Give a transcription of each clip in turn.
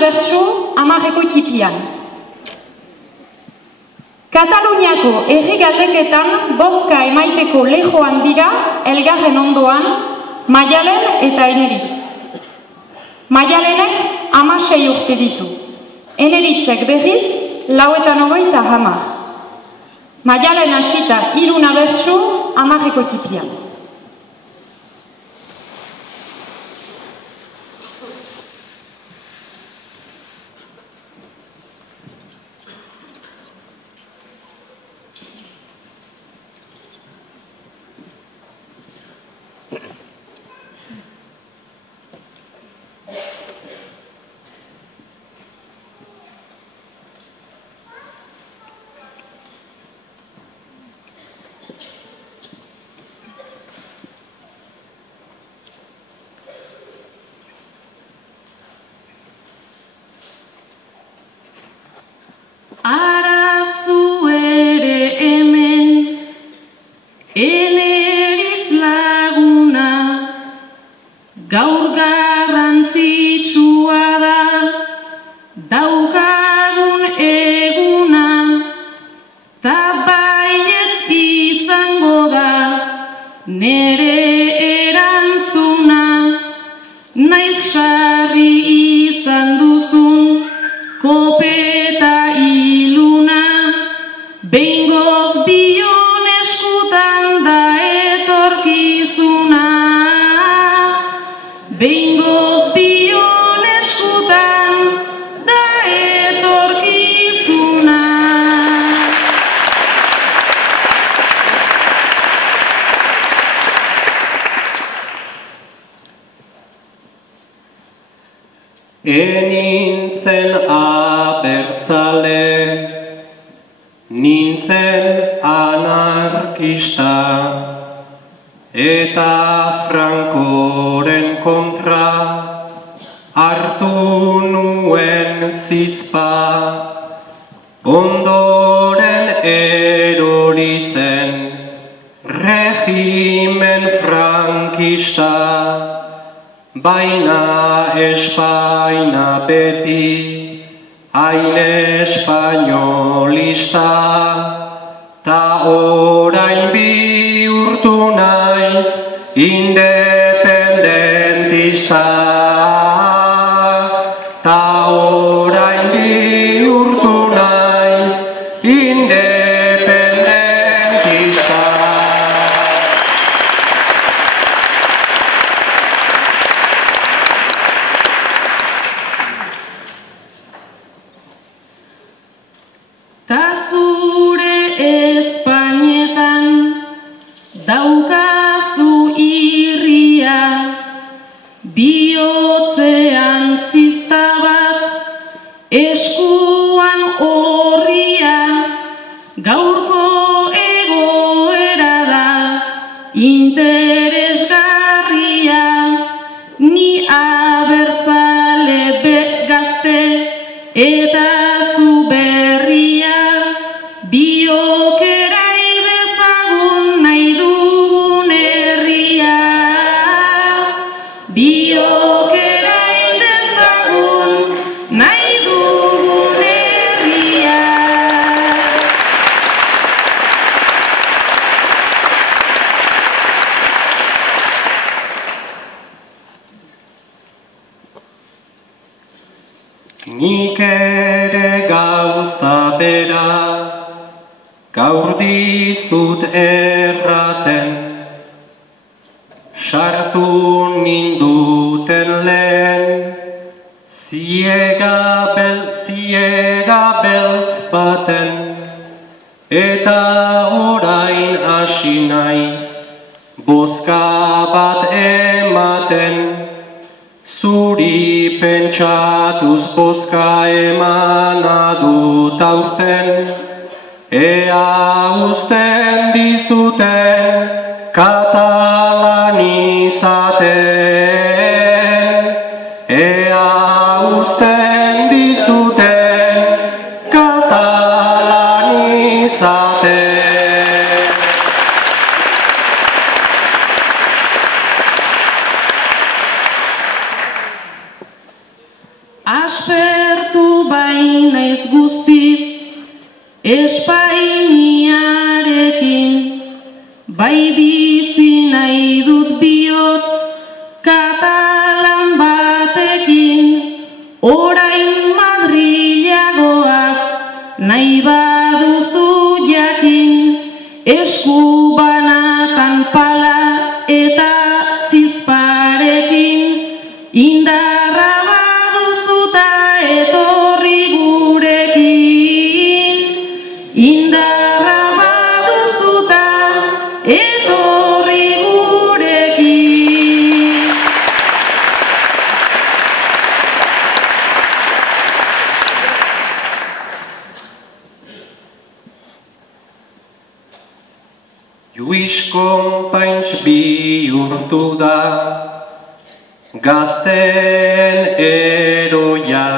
abertsu 10 tipian. Kataluniako herri galdeketan bozka emaiteko lejoan dira elgarren ondoan Maialen eta Eneritz. Maialenek 16 urte ditu. Eneritzek berriz 90. Maialen hasita 3 abertsu 10 tipian. Arazu ere hemen, Eneritz laguna, gaur garrantzitsua da, daukagun eguna, ta baietz izango da, nere erantzuna, naiz sarri izan duzun, kopeta iluna, behingoz bion eskutan da etorkizuna. Behingoz bion eskutan da etorkizuna. Nintzen abertzale, nintzen anarkista, eta Frankoren kontra hartu nuen zizpa, ondoren erori zen regimen frankista. Baina Espaina beti hain espainolista, ta orain bihurtu naiz independentista. Ta orain bihurtu naiz independentista. Ta zure Espainetan daukazu irria, bihotzean zizta bat, eskuan horria, gaurko egoera da interesgarria, ni abertzale gazte eta zu berria, biok erai dezagun nahi dugun herria. Biok erai dezagun nahi dugun herria. Nik ere gauza bera, gaur dizut erraten, sartu ninduten lehen, ziega beltz baten, eta orain hasi naiz, bozka bat ematen, zuri pentsatuz bozka emana dut aurten, ea uzten dizuten katalan izaten, ea uzten dizuten katalan izaten. Aspertu bainaiz guztiz, Espainiarekin, bai bizi nahi dut bihotz, katalan batekin, orain Madrilagoaz, nahi baduzu jakin, esku banatan pala eta zizparekin, indarra baduzuta etorri gurekin, indarra baduzuta etorri gurekin. Lluís Companys bihurtu da, gazten eroia,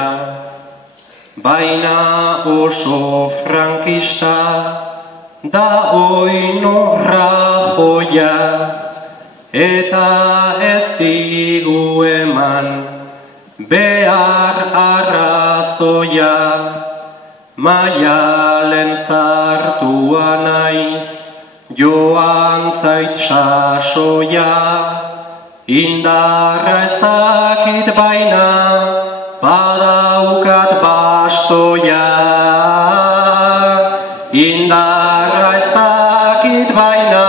baina oso frankista, da oino Rajoia, eta ez digu eman behar arrazoia, Maialen zartua naiz, joan zait sasoia, indarra ez dakit baina, badaukat bastoia. Indarra ez dakit baina,